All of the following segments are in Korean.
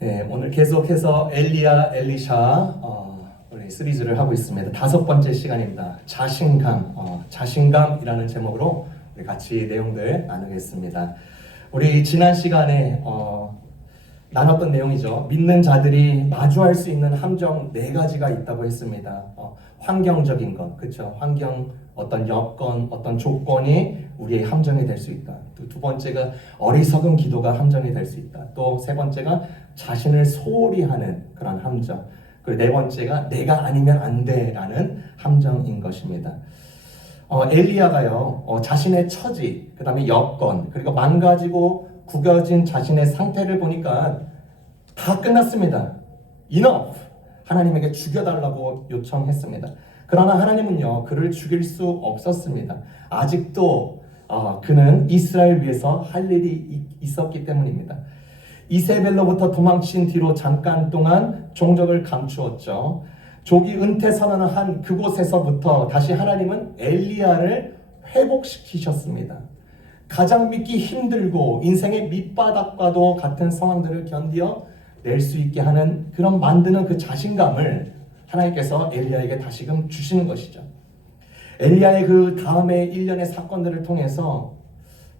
네, 오늘 계속해서 엘리야, 엘리샤 우리 시리즈를 하고 있습니다. 5번째 시간입니다. 자신감이라는 제목으로 우리 같이 내용들 나누겠습니다. 우리 지난 시간에 나눴던 내용이죠. 믿는 자들이 마주할 수 있는 함정 4가지가 있다고 했습니다. 환경적인 것, 그렇죠? 환경, 어떤 여건, 어떤 조건이 우리의 함정이 될 수 있다. 두 번째가 어리석은 기도가 함정이 될 수 있다. 또 세 번째가 자신을 소홀히 하는 그런 함정. 그리고 네 번째가 내가 아니면 안 돼라는 함정인 것입니다. 엘리야가요, 자신의 처지, 그 다음에 여건, 그리고 망가지고 구겨진 자신의 상태를 보니까 다 끝났습니다. Enough! 하나님에게 죽여달라고 요청했습니다. 그러나 하나님은요, 그를 죽일 수 없었습니다. 아직도 그는 이스라엘 위해서 할 일이 있었기 때문입니다. 이세벨로부터 도망친 뒤로 잠깐 동안 종적을 감추었죠. 족이 은퇴 선언을 한 그곳에서부터 다시 하나님은 엘리야를 회복시키셨습니다. 가장 믿기 힘들고 인생의 밑바닥과도 같은 상황들을 견디어 낼 수 있게 하는 그런 만드는 그 자신감을 하나님께서 엘리야에게 다시금 주시는 것이죠. 엘리야의 그 다음에 일련의 사건들을 통해서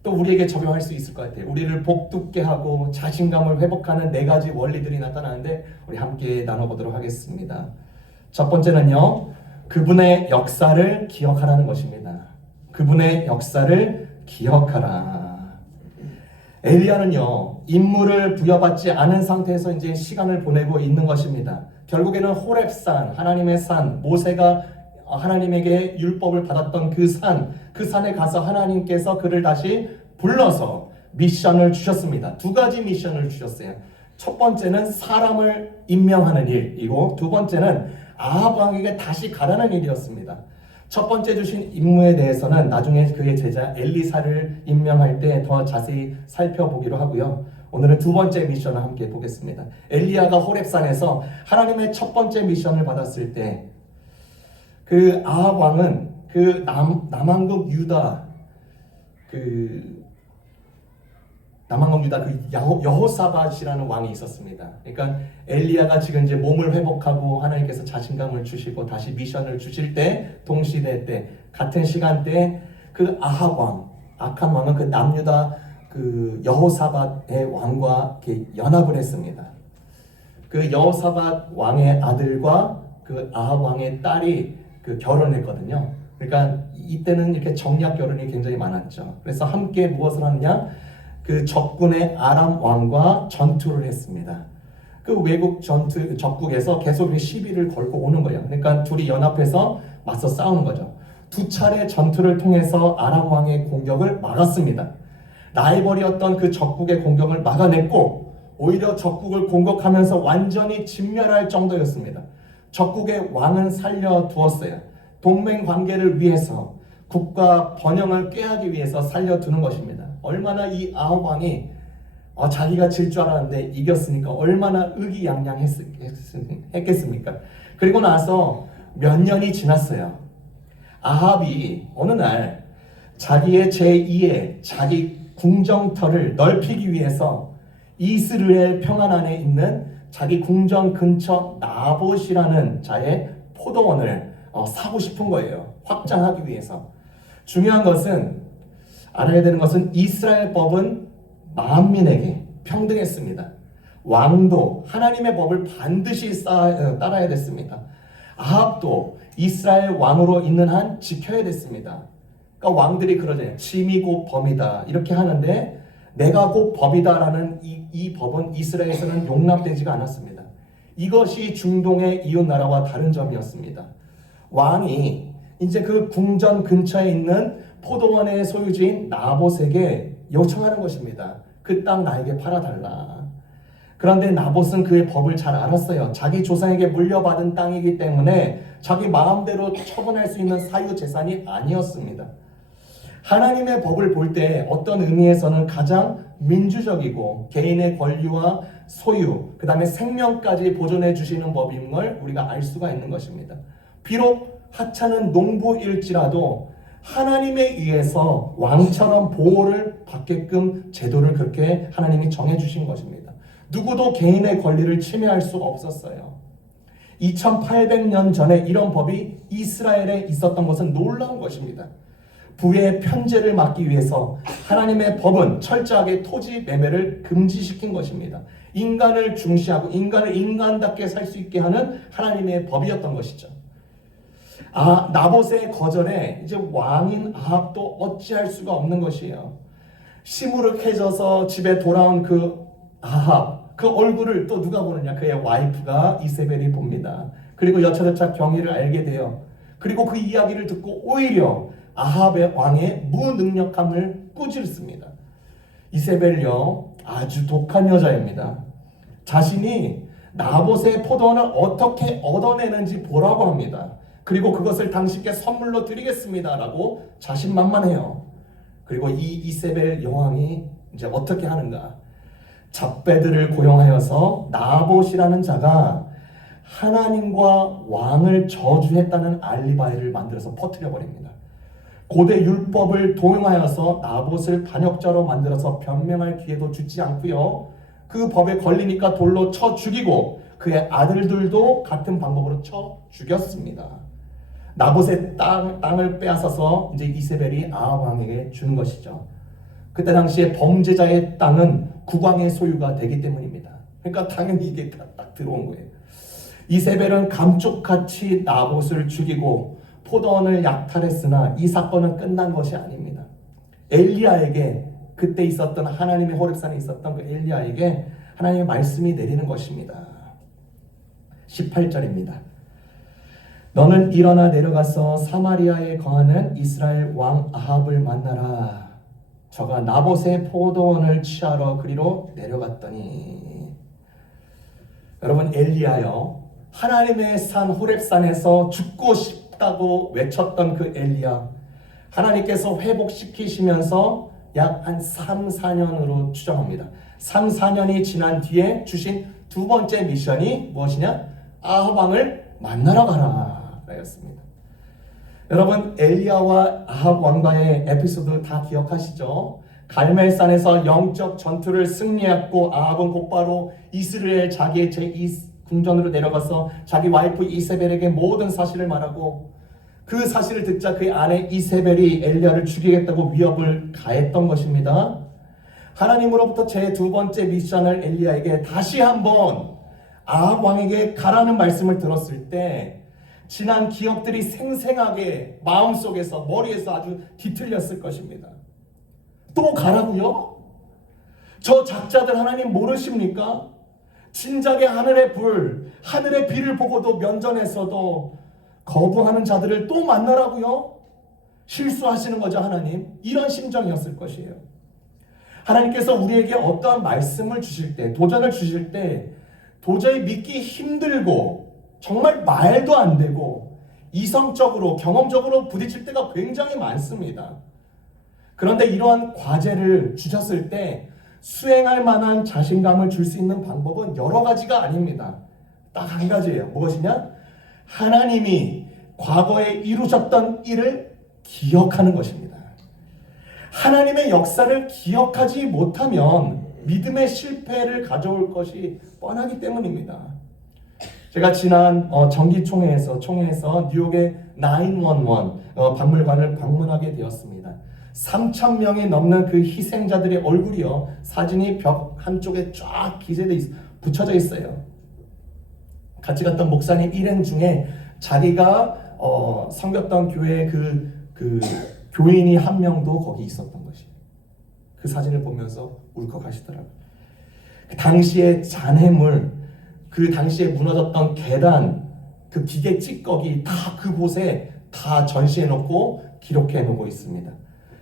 또 우리에게 적용할 수 있을 것 같아요. 우리를 복돋게 하고 자신감을 회복하는 4가지 원리들이 나타나는데 우리 함께 나눠보도록 하겠습니다. 첫 번째는요, 그분의 역사를 기억하라는 것입니다. 그분의 역사를 기억하라. 엘리야는요, 임무를 부여받지 않은 상태에서 이제 시간을 보내고 있는 것입니다. 결국에는 호렙산, 하나님의 산, 모세가 하나님에게 율법을 받았던 그 산에 가서 하나님께서 그를 다시 불러서 미션을 주셨습니다. 2가지 미션을 주셨어요. 첫 번째는 사람을 임명하는 일이고, 두 번째는 아합 왕에게 다시 가라는 일이었습니다. 첫 번째 주신 임무에 대해서는 나중에 그의 제자 엘리사를 임명할 때 더 자세히 살펴보기로 하고요. 오늘은 2번째 미션을 함께 보겠습니다. 엘리야가 호렙산에서 하나님의 첫 번째 미션을 받았을 때 그 아합 왕은 그 남왕국 유다 그 여호사밧이라는 왕이 있었습니다. 그러니까 엘리야가 지금 이제 몸을 회복하고 하나님께서 자신감을 주시고 다시 미션을 주실 때 동시대 때 같은 시간대에 그 아합 왕, 악한 왕은 그 남유다 그 여호사밧의 왕과 이렇게 연합을 했습니다. 그 여호사밧 왕의 아들과 그 아합 왕의 딸이 그 결혼했거든요. 그러니까 이때는 이렇게 정략 결혼이 굉장히 많았죠. 그래서 함께 무엇을 하느냐? 그 적군의 아람 왕과 전투를 했습니다. 그 외국 적국에서 계속 시비를 걸고 오는 거예요. 그러니까 둘이 연합해서 맞서 싸우는 거죠. 2차례 전투를 통해서 아람 왕의 공격을 막았습니다. 라이벌이었던 그 적국의 공격을 막아냈고 오히려 적국을 공격하면서 완전히 진멸할 정도였습니다. 적국의 왕은 살려두었어요. 동맹 관계를 위해서 국가 번영을 꾀하기 위해서 살려두는 것입니다. 얼마나 이 아합 왕이 자기가 질 줄 알았는데 이겼으니까 얼마나 의기양양했겠습니까? 그리고 나서 몇 년이 지났어요. 아합이 어느 날 자기의 제2의 자기 궁정터를 넓히기 위해서 이스라엘 평안 안에 있는 자기 궁정 근처 나봇이라는 자의 포도원을 사고 싶은 거예요. 확장하기 위해서. 중요한 것은 알아야 되는 것은 이스라엘 법은 만민에게 평등했습니다. 왕도 하나님의 법을 반드시 따라야 됐습니다. 아합도 이스라엘 왕으로 있는 한 지켜야 됐습니다. 그러니까 왕들이 그러잖아요. 짐이 곧 범이다 이렇게 하는데 내가 곧 법이다라는 이 법은 이스라엘에서는 용납되지가 않았습니다. 이것이 중동의 이웃 나라와 다른 점이었습니다. 왕이 이제 그 궁전 근처에 있는 포도원의 소유주인 나봇에게 요청하는 것입니다. 그 땅 나에게 팔아달라. 그런데 나봇은 그의 법을 잘 알았어요. 자기 조상에게 물려받은 땅이기 때문에 자기 마음대로 처분할 수 있는 사유재산이 아니었습니다. 하나님의 법을 볼 때 어떤 의미에서는 가장 민주적이고 개인의 권리와 소유, 그 다음에 생명까지 보존해 주시는 법인 걸 우리가 알 수가 있는 것입니다. 비록 하찮은 농부일지라도 하나님에 의해서 왕처럼 보호를 받게끔 제도를 그렇게 하나님이 정해 주신 것입니다. 누구도 개인의 권리를 침해할 수가 없었어요. 2800년 전에 이런 법이 이스라엘에 있었던 것은 놀라운 것입니다. 부의 편제를 막기 위해서 하나님의 법은 철저하게 토지 매매를 금지시킨 것입니다. 인간을 중시하고 인간을 인간답게 살 수 있게 하는 하나님의 법이었던 것이죠. 나봇의 거절에 이제 왕인 아합도 어찌할 수가 없는 것이에요. 시무룩해져서 집에 돌아온 그 아합, 그 얼굴을 또 누가 보느냐? 그의 와이프가 이세벨이 봅니다. 그리고 여차저차 경위를 알게 돼요. 그리고 그 이야기를 듣고 오히려 아합의 왕의 무능력함을 꾸짖습니다. 이세벨요, 아주 독한 여자입니다. 자신이 나봇의 포도원을 어떻게 얻어내는지 보라고 합니다. 그리고 그것을 당신께 선물로 드리겠습니다 라고 자신만만해요. 그리고 이 이세벨 여왕이 이제 어떻게 하는가? 잡배들을 고용하여서 나봇이라는 자가 하나님과 왕을 저주했다는 알리바이를 만들어서 퍼뜨려 버립니다. 고대 율법을 도용하여서 나봇을 반역자로 만들어서 변명할 기회도 주지 않고요. 그 법에 걸리니까 돌로 쳐 죽이고 그의 아들들도 같은 방법으로 쳐 죽였습니다. 나봇의 땅을 빼앗아서 이제 이세벨이 아합 왕에게 주는 것이죠. 그때 당시에 범죄자의 땅은 국왕의 소유가 되기 때문입니다. 그러니까 당연히 이게 딱 들어온 거예요. 이세벨은 감쪽같이 나봇을 죽이고 포도원을 약탈했으나 이 사건은 끝난 것이 아닙니다. 엘리야에게 그때 있었던 하나님의 호렙산에 있었던 그 엘리야에게 하나님의 말씀이 내리는 것입니다. 18절입니다. 너는 일어나 내려가서 사마리아에 거하는 이스라엘 왕 아합을 만나라. 저가 나봇의 포도원을 취하러 그리로 내려갔더니. 여러분, 엘리야요, 하나님의 산 호렙산에서 죽고 싶다고 외쳤던 그 엘리야, 하나님께서 회복시키시면서 약 한 3, 4년으로 추정합니다. 3, 4년이 지난 뒤에 주신 두 번째 미션이 무엇이냐? 아합 왕을 만나러 가라 였습니다. 여러분, 엘리야와 아합 왕과의 에피소드 다 기억하시죠? 갈멜산에서 영적 전투를 승리했고 아합은 곧바로 이스라엘 자기의 제2궁전으로 내려가서 자기 와이프 이세벨에게 모든 사실을 말하고 그 사실을 듣자 그의 아내 이세벨이 엘리야를 죽이겠다고 위협을 가했던 것입니다. 하나님으로부터 제 두 번째 미션을 엘리야에게 다시 한번 아합 왕에게 가라는 말씀을 들었을 때 지난 기억들이 생생하게 마음속에서 머리에서 아주 뒤틀렸을 것입니다. 또 가라고요? 저 작자들 하나님 모르십니까? 진작에 하늘의 불, 하늘의 비를 보고도 면전에서도 거부하는 자들을 또 만나라고요? 실수하시는 거죠, 하나님? 이런 심정이었을 것이에요. 하나님께서 우리에게 어떠한 말씀을 주실 때, 도전을 주실 때 도저히 믿기 힘들고 정말 말도 안 되고 이성적으로 경험적으로 부딪힐 때가 굉장히 많습니다. 그런데 이러한 과제를 주셨을 때 수행할 만한 자신감을 줄 수 있는 방법은 여러 가지가 아닙니다. 딱 한 가지예요. 무엇이냐? 하나님이 과거에 이루셨던 일을 기억하는 것입니다. 하나님의 역사를 기억하지 못하면 믿음의 실패를 가져올 것이 뻔하기 때문입니다. 제가 지난 정기총회에서 뉴욕의 911 박물관을 방문하게 되었습니다. 3,000명이 넘는 그 희생자들의 얼굴이요, 사진이 벽 한쪽에 쫙 붙여져 있어요. 같이 갔던 목사님 일행 중에 자기가 섬겼던 교회의 그 교인이 한 명도 거기 있었던 것이에요. 그 사진을 보면서 울컥하시더라고요. 그 당시의 잔해물, 그 당시에 무너졌던 계단, 그 기계 찌꺼기 다 그곳에 다 전시해 놓고 기록해 놓고 있습니다.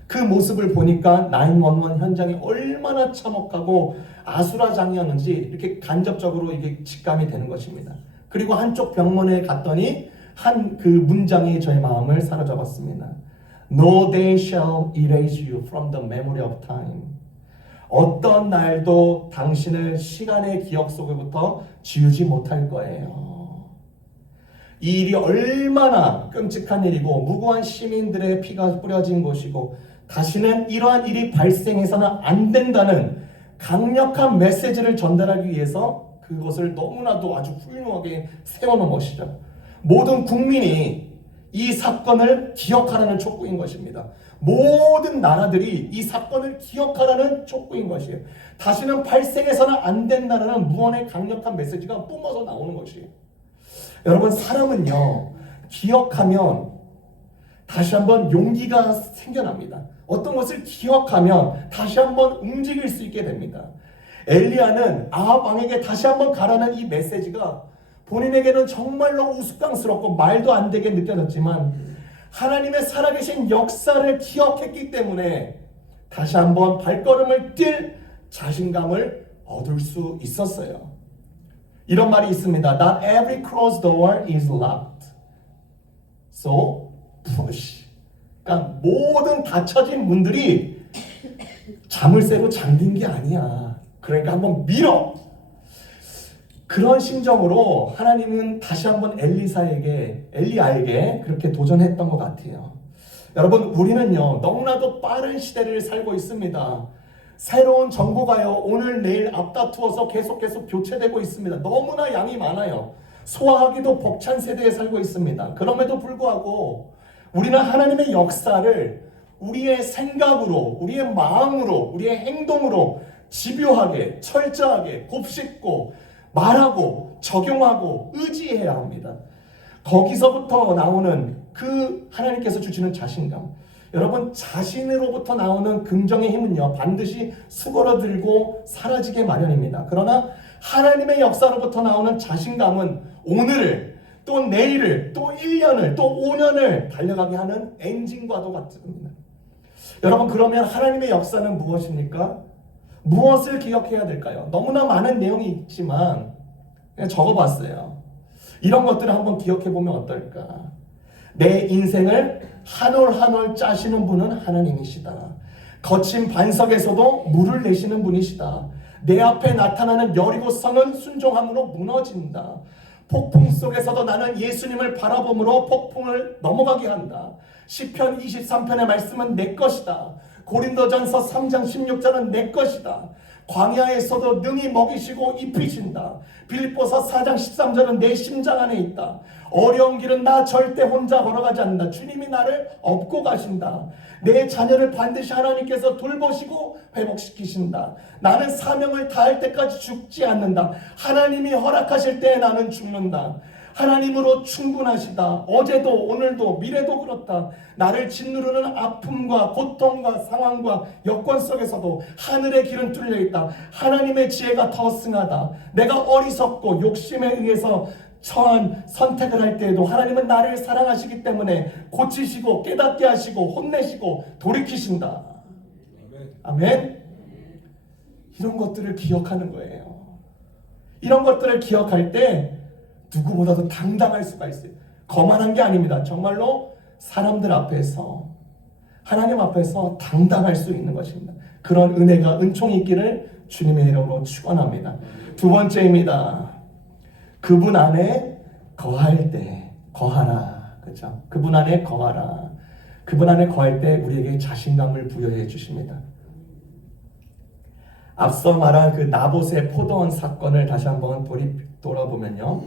그 모습을 보니까 911 현장이 얼마나 참혹하고 아수라장이었는지 이렇게 간접적으로 이게 직감이 되는 것입니다. 그리고 한쪽 병원에 갔더니 한 그 문장이 저의 마음을 사로잡았습니다. No day shall erase you from the memory of time. 어떤 날도 당신을 시간의 기억 속으로부터 지우지 못할 거예요. 이 일이 얼마나 끔찍한 일이고 무고한 시민들의 피가 뿌려진 것이고 다시는 이러한 일이 발생해서는 안 된다는 강력한 메시지를 전달하기 위해서 그것을 너무나도 아주 훌륭하게 세워놓은 것이죠. 모든 국민이 이 사건을 기억하라는 촉구인 것입니다. 모든 나라들이 이 사건을 기억하라는 촉구인 것이에요. 다시는 발생해서는 안 된다는 무언의 강력한 메시지가 뿜어서 나오는 것이에요. 여러분, 사람은요, 기억하면 다시 한번 용기가 생겨납니다. 어떤 것을 기억하면 다시 한번 움직일 수 있게 됩니다. 엘리야는 아합 왕에게 다시 한번 가라는 이 메시지가 본인에게는 정말로 우스꽝스럽고 말도 안 되게 느껴졌지만 하나님의 살아계신 역사를 기억했기 때문에 다시 한번 발걸음을 뛸 자신감을 얻을 수 있었어요. 이런 말이 있습니다. Not every closed door is locked. So push. 그러니까 모든 닫혀진 문들이 자물쇠로 잠긴 게 아니야. 그러니까 한번 밀어. 그런 심정으로 하나님은 다시 한번 엘리야에게 그렇게 도전했던 것 같아요. 여러분, 우리는요 너무나도 빠른 시대를 살고 있습니다. 새로운 정보가요 오늘 내일 앞다투어서 계속 교체되고 있습니다. 너무나 양이 많아요. 소화하기도 벅찬 세대에 살고 있습니다. 그럼에도 불구하고 우리는 하나님의 역사를 우리의 생각으로, 우리의 마음으로, 우리의 행동으로 집요하게, 철저하게, 곱씹고 말하고 적용하고 의지해야 합니다. 거기서부터 나오는 그 하나님께서 주시는 자신감. 여러분, 자신으로부터 나오는 긍정의 힘은요 반드시 수그러들고 사라지게 마련입니다. 그러나 하나님의 역사로부터 나오는 자신감은 오늘을 또 내일을 또 1년을 또 5년을 달려가게 하는 엔진과도 같습니다. 여러분, 그러면 하나님의 역사는 무엇입니까? 무엇을 기억해야 될까요? 너무나 많은 내용이 있지만 그냥 적어봤어요. 이런 것들을 한번 기억해보면 어떨까? 내 인생을 한 올 한 올 짜시는 분은 하나님이시다. 거친 반석에서도 물을 내시는 분이시다. 내 앞에 나타나는 여리고성은 순종함으로 무너진다. 폭풍 속에서도 나는 예수님을 바라봄으로 폭풍을 넘어가게 한다. 시편 23편의 말씀은 내 것이다. 고린도전서 3장 16절은 내 것이다. 광야에서도 능히 먹이시고 입히신다. 빌립보서 4장 13절은 내 심장 안에 있다. 어려운 길은 나 절대 혼자 걸어가지 않는다. 주님이 나를 업고 가신다. 내 자녀를 반드시 하나님께서 돌보시고 회복시키신다. 나는 사명을 다할 때까지 죽지 않는다. 하나님이 허락하실 때에 나는 죽는다. 하나님으로 충분하시다. 어제도 오늘도 미래도 그렇다. 나를 짓누르는 아픔과 고통과 상황과 여건 속에서도 하늘의 길은 뚫려 있다. 하나님의 지혜가 더 승하다. 내가 어리석고 욕심에 의해서 처한 선택을 할 때에도 하나님은 나를 사랑하시기 때문에 고치시고 깨닫게 하시고 혼내시고 돌이키신다. 아멘. 이런 것들을 기억하는 거예요. 이런 것들을 기억할 때 누구보다도 당당할 수가 있어요. 거만한 게 아닙니다. 정말로 사람들 앞에서, 하나님 앞에서 당당할 수 있는 것입니다. 그런 은혜가, 은총이 있기를 주님의 이름으로 축원합니다. 두 번째입니다. 그분 안에 거할 때 거하라. 그렇죠? 그분 안에 거하라. 그분 안에 거할 때 우리에게 자신감을 부여해 주십니다. 앞서 말한 그 나봇의 포도원 사건을 다시 한번 돌아보면요,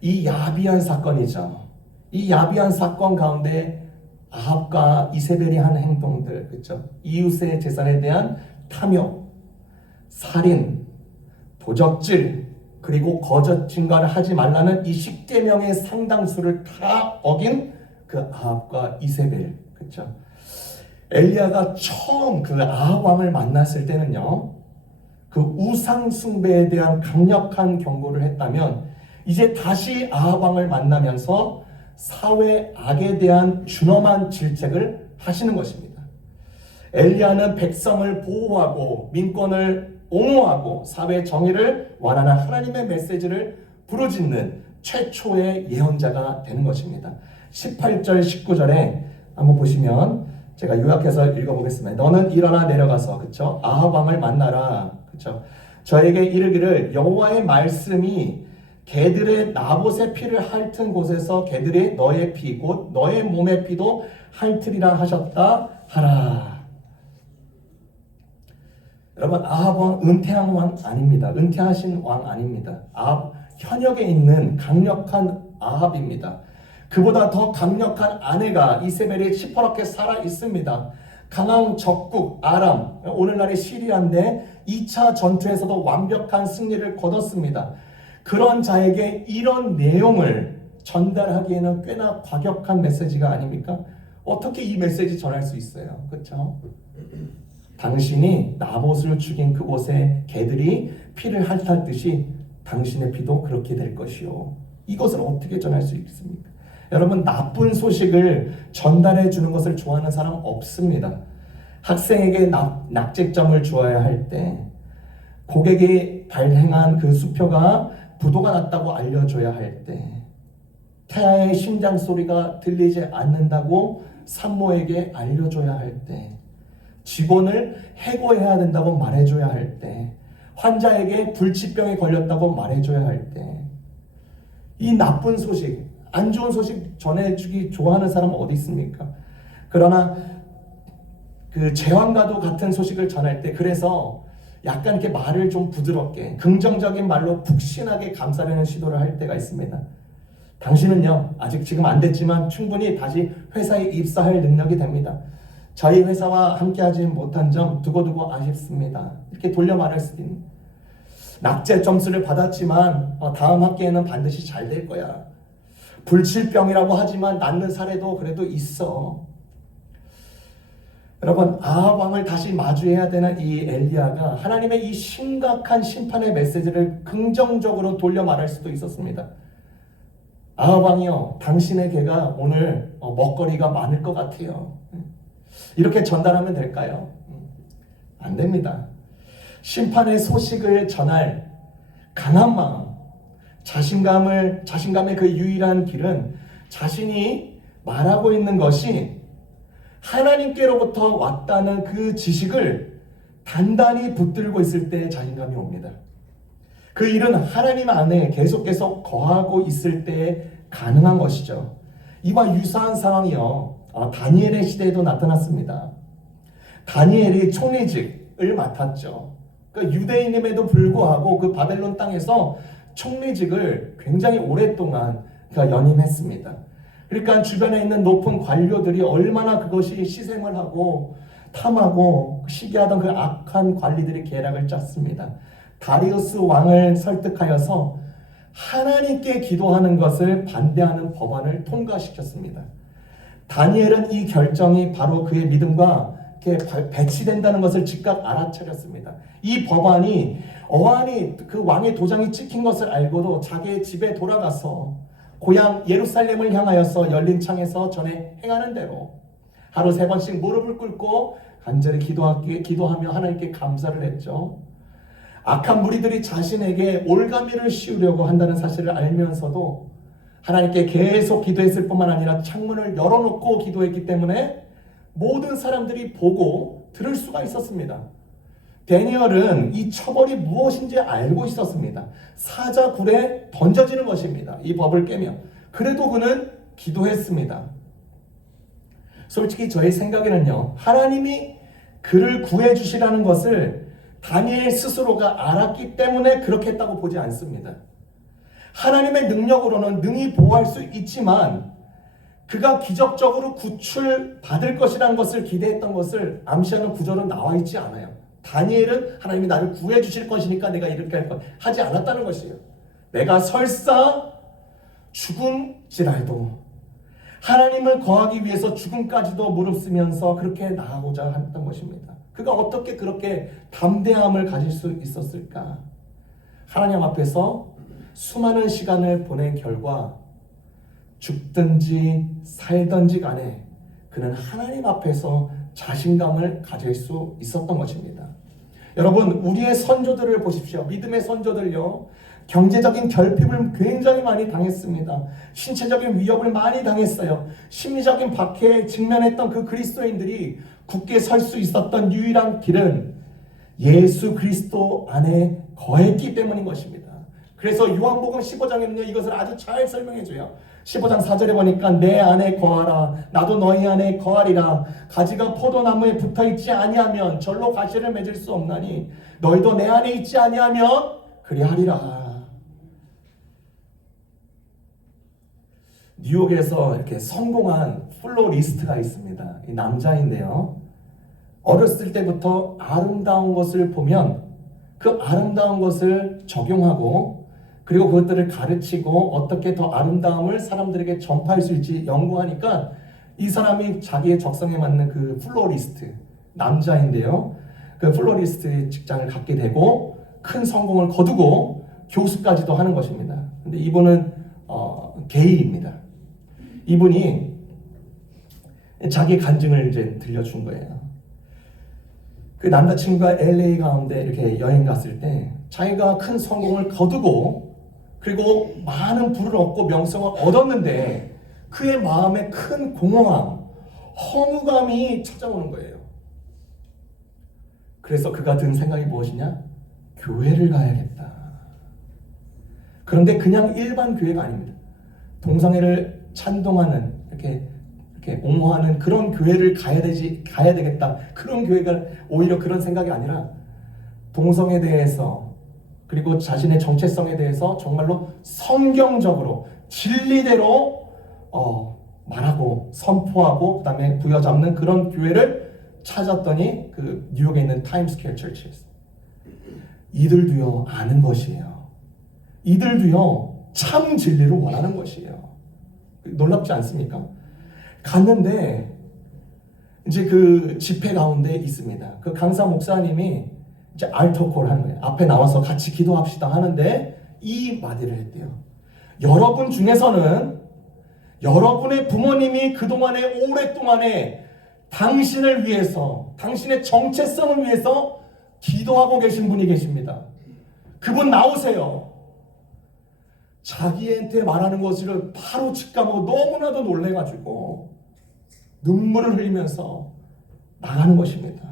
이 야비한 사건이죠. 이 야비한 사건 가운데 아합과 이세벨이 한 행동들, 그렇죠? 이웃의 재산에 대한 탐욕, 살인, 도적질, 그리고 거짓 증거를 하지 말라는 이 10계명의 상당수를 다 어긴 그 아합과 이세벨, 그렇죠? 엘리야가 처음 그 아합 왕을 만났을 때는요, 그 우상 숭배에 대한 강력한 경고를 했다면 이제 다시 아합 왕을 만나면서 사회 악에 대한 준엄한 질책을 하시는 것입니다. 엘리야는 백성을 보호하고 민권을 옹호하고 사회 정의를 원하는 하나님의 메시지를 부르짖는 최초의 예언자가 되는 것입니다. 18절 19절에 한번 보시면 제가 요약해서 읽어보겠습니다. 너는 일어나 내려가서, 그쵸? 아합 왕을 만나라, 그쵸? 저에게 이르기를 여호와의 말씀이 개들의 나봇의 피를 핥은 곳에서 개들이 너의 피 곧 너의 몸의 피도 핥으리라 하셨다 하라. 여러분, 아합 왕 은퇴한 왕 아닙니다. 은퇴하신 왕 아닙니다. 아합 현역에 있는 강력한 아합입니다. 그보다 더 강력한 아내가 이세벨이 시퍼렇게 살아 있습니다. 강한 적국 아람, 오늘날의 시리아인데 2차 전투에서도 완벽한 승리를 거뒀습니다. 그런 자에게 이런 내용을 전달하기에는 꽤나 과격한 메시지가 아닙니까? 어떻게 이 메시지 전할 수 있어요? 그렇죠? 당신이 나봇을 죽인 그곳에 개들이 피를 핥았듯이 당신의 피도 그렇게 될 것이요. 이것을 어떻게 전할 수 있습니까? 여러분, 나쁜 소식을 전달해 주는 것을 좋아하는 사람 없습니다. 학생에게 낙제점을 주어야 할 때, 고객이 발행한 그 수표가 부도가 났다고 알려줘야 할 때, 태아의 심장 소리가 들리지 않는다고 산모에게 알려줘야 할 때, 직원을 해고해야 된다고 말해줘야 할 때, 환자에게 불치병에 걸렸다고 말해줘야 할 때, 이 나쁜 소식, 안 좋은 소식 전해주기 좋아하는 사람은 어디 있습니까? 그러나 그 제왕과도 같은 소식을 전할 때, 그래서 약간 이렇게 말을 좀 부드럽게 긍정적인 말로 푹신하게 감싸려는 시도를 할 때가 있습니다. 당신은요, 아직 지금 안 됐지만 충분히 다시 회사에 입사할 능력이 됩니다. 저희 회사와 함께하지 못한 점 두고두고 아쉽습니다. 이렇게 돌려 말할 수도 있는. 낙제 점수를 받았지만 다음 학기에는 반드시 잘 될 거야. 불치병이라고 하지만 낫는 사례도 그래도 있어. 여러분, 아합 왕을 다시 마주해야 되는 이 엘리야가 하나님의 이 심각한 심판의 메시지를 긍정적으로 돌려 말할 수도 있었습니다. 아합 왕이요, 당신의 개가 오늘 먹거리가 많을 것 같아요. 이렇게 전달하면 될까요? 안 됩니다. 심판의 소식을 전할 강한 마음, 자신감의 그 유일한 길은 자신이 말하고 있는 것이 하나님께로부터 왔다는 그 지식을 단단히 붙들고 있을 때 자신감이 옵니다. 그 일은 하나님 안에 계속 거하고 있을 때 가능한 것이죠. 이와 유사한 상황이요, 다니엘의 시대에도 나타났습니다. 다니엘이 총리직을 맡았죠. 그러니까 유대인임에도 불구하고 그 바벨론 땅에서 총리직을 굉장히 오랫동안 연임했습니다. 그러니까 주변에 있는 높은 관료들이 얼마나 그것이 시샘을 하고 탐하고 시기하던 그 악한 관리들이 계략을 짰습니다. 다리우스 왕을 설득하여서 하나님께 기도하는 것을 반대하는 법안을 통과시켰습니다. 다니엘은 이 결정이 바로 그의 믿음과 배치된다는 것을 즉각 알아차렸습니다. 이 법안이 어안이 그 왕의 도장이 찍힌 것을 알고도 자기의 집에 돌아가서 고향 예루살렘을 향하여서 열린 창에서 전에 행하는 대로 하루 3번씩 무릎을 꿇고 간절히 기도하며 하나님께 감사를 했죠. 악한 무리들이 자신에게 올가미를 씌우려고 한다는 사실을 알면서도 하나님께 계속 기도했을 뿐만 아니라 창문을 열어놓고 기도했기 때문에 모든 사람들이 보고 들을 수가 있었습니다. 다니엘은 이 처벌이 무엇인지 알고 있었습니다. 사자굴에 던져지는 것입니다. 이 법을 깨면. 그래도 그는 기도했습니다. 솔직히 저의 생각에는요, 하나님이 그를 구해주시라는 것을 다니엘 스스로가 알았기 때문에 그렇게 했다고 보지 않습니다. 하나님의 능력으로는 능히 보호할 수 있지만 그가 기적적으로 구출받을 것이라는 것을 기대했던 것을 암시하는 구절은 나와 있지 않아요. 다니엘은 하나님이 나를 구해 주실 것이니까 내가 이렇게 할 것 하지 않았다는 것이에요. 내가 설사 죽음지랄도 하나님을 거하기 위해서 죽음까지도 무릅쓰면서 그렇게 나아가고자 했던 것입니다. 그가 어떻게 그렇게 담대함을 가질 수 있었을까? 하나님 앞에서 수많은 시간을 보낸 결과 죽든지 살든지 간에 그는 하나님 앞에서 자신감을 가질 수 있었던 것입니다. 여러분, 우리의 선조들을 보십시오. 믿음의 선조들요, 경제적인 결핍을 굉장히 많이 당했습니다. 신체적인 위협을 많이 당했어요. 심리적인 박해에 직면했던 그 그리스도인들이 굳게 설 수 있었던 유일한 길은 예수 그리스도 안에 거했기 때문인 것입니다. 그래서 요한복음 15장에는요 이것을 아주 잘 설명해줘요. 15장 4절에 보니까 내 안에 거하라 나도 너희 안에 거하리라. 가지가 포도나무에 붙어있지 아니하면 절로 가시를 맺을 수 없나니 너희도 내 안에 있지 아니하면 그리하리라. 뉴욕에서 이렇게 성공한 플로리스트가 있습니다. 이 남자인데요. 어렸을 때부터 아름다운 것을 보면 그 아름다운 것을 적용하고 그리고 그것들을 가르치고 어떻게 더 아름다움을 사람들에게 전파할 수 있을지 연구하니까 이 사람이 자기의 적성에 맞는 그 플로리스트 남자인데요. 그 플로리스트 직장을 갖게 되고 큰 성공을 거두고 교수까지도 하는 것입니다. 근데 이분은 게이입니다. 이분이 자기 간증을 이제 들려준 거예요. 그 남자친구가 LA 가운데 이렇게 여행 갔을 때 자기가 큰 성공을 거두고 그리고 많은 부를 얻고 명성을 얻었는데 그의 마음에 큰 공허함, 허무감이 찾아오는 거예요. 그래서 그가 든 생각이 무엇이냐? 교회를 가야겠다. 그런데 그냥 일반 교회가 아닙니다. 동성애를 찬동하는 이렇게 옹호하는 그런 교회를 가야 되겠다. 그런 교회가 오히려 그런 생각이 아니라 동성애에 대해서 그리고 자신의 정체성에 대해서 정말로 성경적으로 진리대로 말하고 선포하고 그다음에 부여잡는 그런 교회를 찾았더니 그 뉴욕에 있는 타임스퀘어 처치였어요. 이들도요 아는 것이에요. 이들도요 참 진리를 원하는 것이에요. 놀랍지 않습니까? 갔는데 이제 그 집회 가운데 있습니다. 그 강사 목사님이 이제 알터콜 하는 거예요. 앞에 나와서 같이 기도합시다 하는데 이 마디를 했대요. 여러분 중에서는 여러분의 부모님이 그동안에 오랫동안에 당신을 위해서 당신의 정체성을 위해서 기도하고 계신 분이 계십니다. 그분 나오세요. 자기한테 말하는 것을 바로 직감하고 너무나도 놀래가지고 눈물을 흘리면서 나가는 것입니다.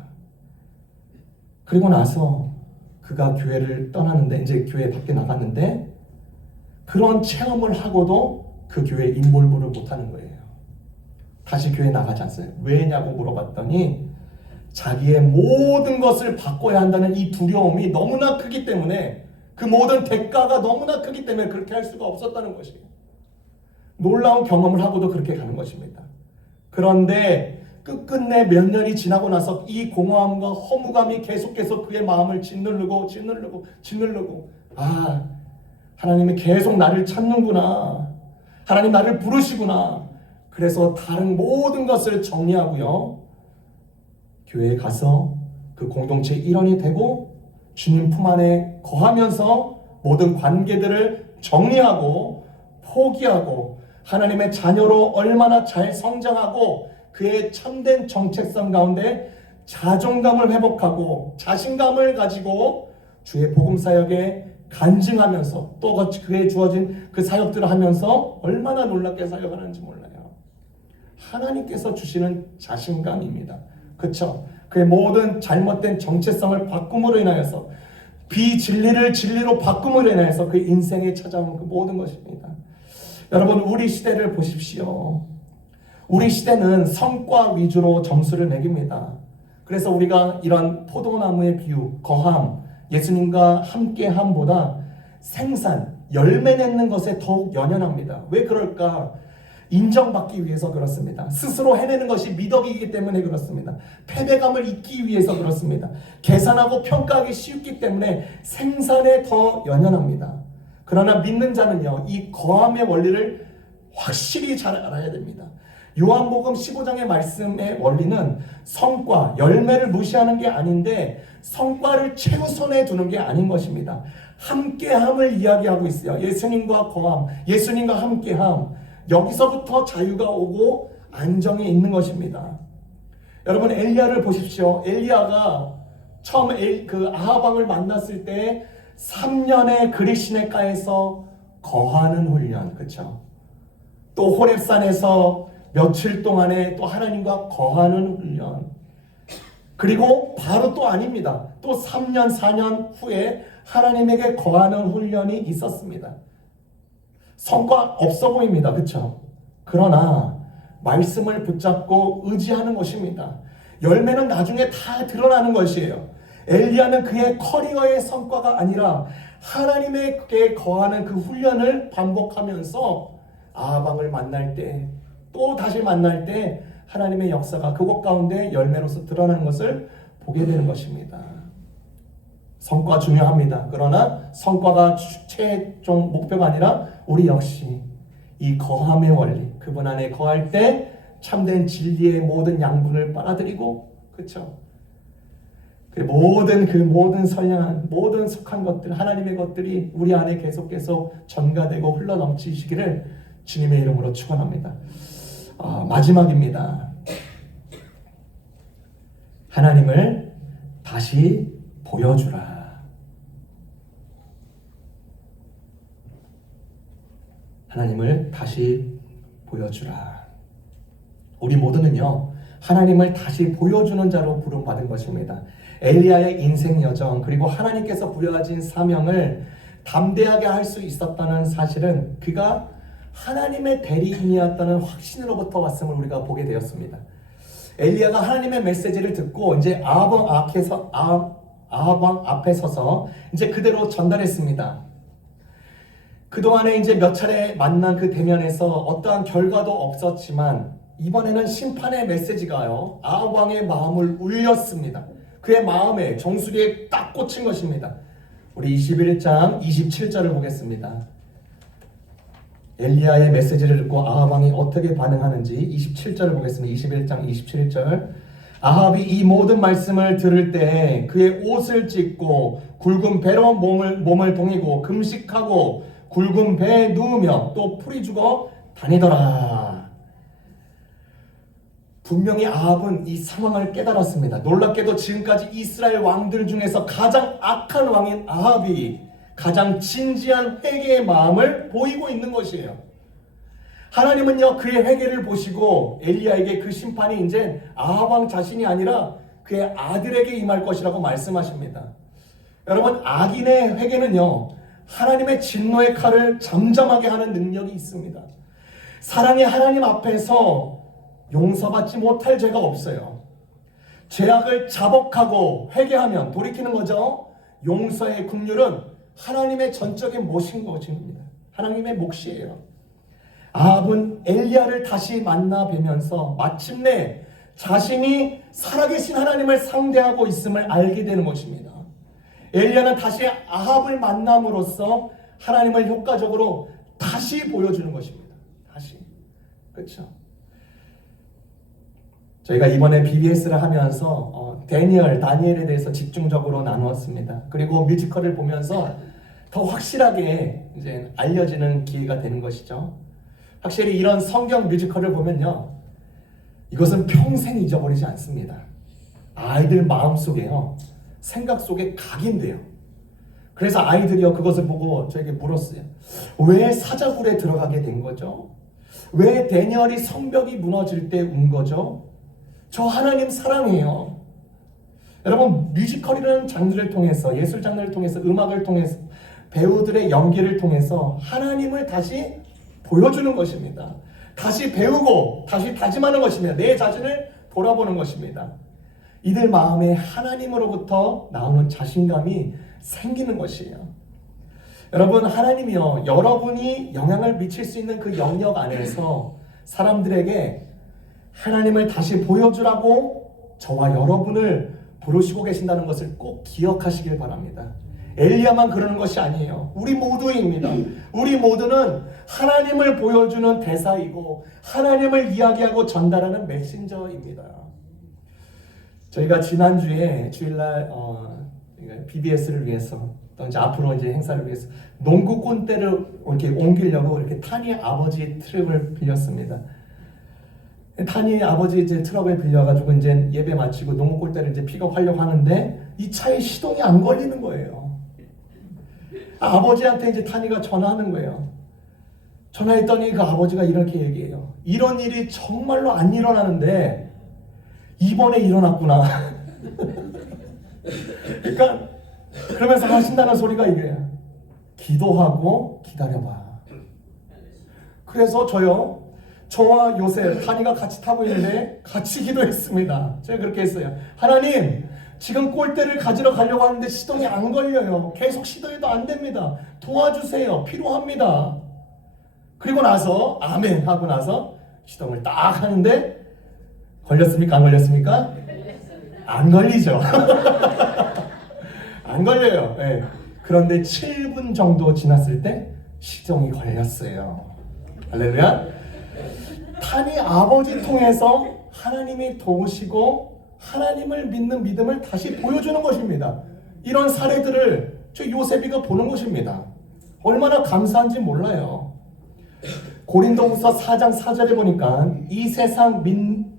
그리고 나서 그가 교회를 떠나는데 이제 교회 밖에 나갔는데 그런 체험을 하고도 그 교회에 인볼브를 못하는 거예요. 다시 교회 나가지 않았어요. 왜냐고 물어봤더니 자기의 모든 것을 바꿔야 한다는 이 두려움이 너무나 크기 때문에 그 모든 대가가 너무나 크기 때문에 그렇게 할 수가 없었다는 것이에요. 놀라운 경험을 하고도 그렇게 가는 것입니다. 그런데 끝끝내 몇 년이 지나고 나서 이 공허함과 허무감이 계속해서 그의 마음을 짓누르고 하나님이 계속 나를 찾는구나. 하나님 나를 부르시구나. 그래서 다른 모든 것을 정리하고요. 교회에 가서 그 공동체의 일원이 되고 주님 품 안에 거하면서 모든 관계들을 정리하고 포기하고 하나님의 자녀로 얼마나 잘 성장하고 그의 참된 정체성 가운데 자존감을 회복하고 자신감을 가지고 주의 복음 사역에 간증하면서 또 그에 주어진 그 사역들을 하면서 얼마나 놀랍게 사역하는지 몰라요. 하나님께서 주시는 자신감입니다. 그렇죠? 그의 모든 잘못된 정체성을 바꿈으로 인하여서 비진리를 진리로 바꿈으로 인하여서 그 인생에 찾아온 그 모든 것입니다. 여러분 우리 시대를 보십시오. 우리 시대는 성과 위주로 점수를 매깁니다. 그래서 우리가 이런 포도나무의 비유, 거함, 예수님과 함께함보다 생산, 열매 맺는 것에 더욱 연연합니다. 왜 그럴까? 인정받기 위해서 그렇습니다. 스스로 해내는 것이 미덕이기 때문에 그렇습니다. 패배감을 잊기 위해서 그렇습니다. 계산하고 평가하기 쉽기 때문에 생산에 더 연연합니다. 그러나 믿는 자는요, 이 거함의 원리를 확실히 잘 알아야 됩니다. 요한복음 15장의 말씀의 원리는 성과, 열매를 무시하는 게 아닌데 성과를 최우선에 두는 게 아닌 것입니다. 함께함을 이야기하고 있어요. 예수님과 거함, 예수님과 함께함. 여기서부터 자유가 오고 안정이 있는 것입니다. 여러분 엘리야를 보십시오. 엘리야가 처음 그 아하방을 만났을 때 3년의 그리시네가에서 거하는 훈련, 그렇죠? 또 호렙산에서 며칠 동안에 또 하나님과 거하는 훈련. 그리고 바로 또 아닙니다. 또 3년, 4년 후에 하나님에게 거하는 훈련이 있었습니다. 성과 없어 보입니다. 그렇죠? 그러나 말씀을 붙잡고 의지하는 것입니다. 열매는 나중에 다 드러나는 것이에요. 엘리야는 그의 커리어의 성과가 아니라 하나님에게 거하는 그 훈련을 반복하면서 아방을 만날 때, 또 다시 만날 때 하나님의 역사가 그곳 가운데 열매로서 드러나는 것을 보게 되는 것입니다. 성과 중요합니다. 그러나 성과가 최종 목표가 아니라 우리 역시 이 거함의 원리, 그분 안에 거할 때 참된 진리의 모든 양분을 빨아들이고, 그렇죠? 모든 선량한, 모든 속한 것들, 하나님의 것들이 우리 안에 계속 전가되고 흘러 넘치시기를 주님의 이름으로 축원합니다. 마지막입니다. 하나님을 다시 보여주라. 하나님을 다시 보여주라. 우리 모두는요, 하나님을 다시 보여주는 자로 부름받은 것입니다. 엘리야의 인생 여정, 그리고 하나님께서 부여하신 사명을 담대하게 할 수 있었다는 사실은 그가 하나님의 대리인이었다는 확신으로부터 왔음을 우리가 보게 되었습니다. 엘리야가 하나님의 메시지를 듣고 이제 아합 앞에 서서 이제 그대로 전달했습니다. 그동안에 이제 몇 차례 만난 그 대면에서 어떠한 결과도 없었지만 이번에는 심판의 메시지가요, 아합 왕의 마음을 울렸습니다. 그의 마음에 정수리에 딱 꽂힌 것입니다. 우리 21장 27절을 보겠습니다. 엘리야의 메시지를 듣고 아합 왕이 어떻게 반응하는지 27절을 보겠습니다. 21장 27절. 아합이 이 모든 말씀을 들을 때 그의 옷을 찢고 굵은 배로 몸을 동이고 금식하고 굵은 배에 누우며 또 풀이 죽어 다니더라. 분명히 아합은 이 상황을 깨달았습니다. 놀랍게도 지금까지 이스라엘 왕들 중에서 가장 악한 왕인 아합이 가장 진지한 회개의 마음을 보이고 있는 것이에요. 하나님은요, 그의 회개를 보시고 엘리야에게 그 심판이 이제 아합 왕 자신이 아니라 그의 아들에게 임할 것이라고 말씀하십니다. 여러분, 악인의 회개는요, 하나님의 진노의 칼을 잠잠하게 하는 능력이 있습니다. 사랑의 하나님 앞에서 용서받지 못할 죄가 없어요. 죄악을 자복하고 회개하면 돌이키는 거죠. 용서의 긍휼은 하나님의 전적인 몫인 것입니다. 하나님의 몫이에요. 아합은 엘리야를 다시 만나 뵈면서 마침내 자신이 살아계신 하나님을 상대하고 있음을 알게 되는 것입니다. 엘리야는 다시 아합을 만남으로써 하나님을 효과적으로 다시 보여주는 것입니다. 다시. 그렇죠? 저희가 이번에 BBS를 하면서 다니엘에 대해서 집중적으로 나누었습니다. 그리고 뮤지컬을 보면서 더 확실하게 이제 알려지는 기회가 되는 것이죠. 확실히 이런 성경 뮤지컬을 보면요, 이것은 평생 잊어버리지 않습니다. 아이들 마음속에요, 생각 속에 각인돼요. 그래서 아이들이요, 그것을 보고 저에게 물었어요. 왜 사자굴에 들어가게 된 거죠? 왜 다니엘이 성벽이 무너질 때 운 거죠? 저 하나님 사랑해요. 여러분, 뮤지컬이라는 장르를 통해서, 예술 장르를 통해서, 음악을 통해서, 배우들의 연기를 통해서 하나님을 다시 보여주는 것입니다. 다시 배우고 다시 다짐하는 것입니다. 내 자신을 돌아보는 것입니다. 이들 마음에 하나님으로부터 나오는 자신감이 생기는 것이에요. 여러분, 하나님이요, 여러분이 영향을 미칠 수 있는 그 영역 안에서 사람들에게 하나님을 다시 보여주라고 저와 여러분을 부르시고 계신다는 것을 꼭 기억하시길 바랍니다. 엘리야만 그러는 것이 아니에요. 우리 모두입니다. 우리 모두는 하나님을 보여주는 대사이고 하나님을 이야기하고 전달하는 메신저입니다. 저희가 지난주에 주일날 BBS를 위해서 또 이제 앞으로 이제 행사를 위해서 농구 꼰대를 이렇게 옮기려고 이렇게 타니의 아버지의 트럭을 빌렸습니다. 타니의 아버지 이제 트럭을 빌려가지고 이제 예배 마치고 농구 꼴대를 이제 픽업하려고 하는데 이 차에 시동이 안 걸리는 거예요. 아버지한테 이제 타니가 전화하는 거예요. 전화했더니 그 아버지가 이렇게 얘기해요. 이런 일이 정말로 안 일어나는데 이번에 일어났구나. 그러니까 그러면서 하신다는 소리가 이거예요. 기도하고 기다려봐. 그래서 저와 요셉, 한이가 같이 타고 있는데 같이 기도했습니다. 제가 그렇게 했어요. 하나님, 지금 꼴대를 가지러 가려고 하는데 시동이 안 걸려요. 계속 시도해도 안 됩니다. 도와주세요. 필요합니다. 그리고 나서 아멘 하고 나서 시동을 딱 하는데 걸렸습니까? 안 걸렸습니까? 안 걸리죠. 안 걸려요. 네. 그런데 7분 정도 지났을 때 시동이 걸렸어요. 할렐루야. 탄이 아버지 통해서 하나님이 도우시고 하나님을 믿는 믿음을 다시 보여주는 것입니다. 이런 사례들을 저 요셉이가 보는 것입니다. 얼마나 감사한지 몰라요. 고린도후서 4장 4절에 보니까 이 세상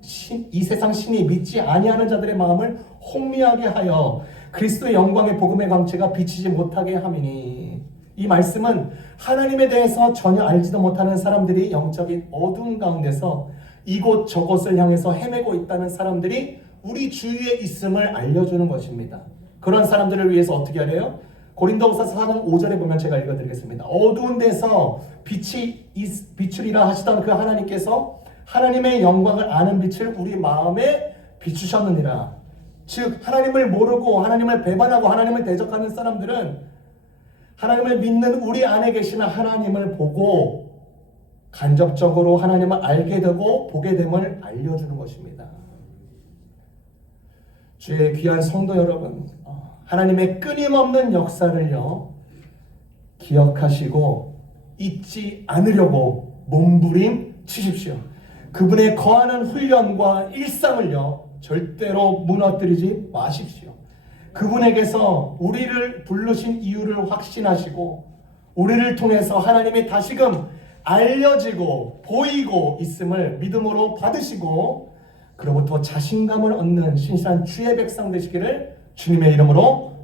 신이 믿지 아니하는 자들의 마음을 혼미하게 하여 그리스도의 영광의 복음의 광채가 비치지 못하게 함이니, 이 말씀은 하나님에 대해서 전혀 알지도 못하는 사람들이 영적인 어둠 가운데서 이곳 저곳을 향해서 헤매고 있다는 사람들이 우리 주위에 있음을 알려주는 것입니다. 그런 사람들을 위해서 어떻게 하래요? 고린도후서 4장 5절에 보면 제가 읽어드리겠습니다. 어두운 데서 빛이 비추리라 하시던 그 하나님께서 하나님의 영광을 아는 빛을 우리 마음에 비추셨느니라. 즉 하나님을 모르고 하나님을 배반하고 하나님을 대적하는 사람들은 하나님을 믿는 우리 안에 계시는 하나님을 보고 간접적으로 하나님을 알게 되고 보게 됨을 알려주는 것입니다. 주의 귀한 성도 여러분, 하나님의 끊임없는 역사를요 기억하시고 잊지 않으려고 몸부림치십시오. 그분의 거하는 훈련과 일상을요 절대로 무너뜨리지 마십시오. 그분에게서 우리를 부르신 이유를 확신하시고 우리를 통해서 하나님이 다시금 알려지고 보이고 있음을 믿음으로 받으시고 그로부터 자신감을 얻는 신실한 주의 백성 되시기를 주님의 이름으로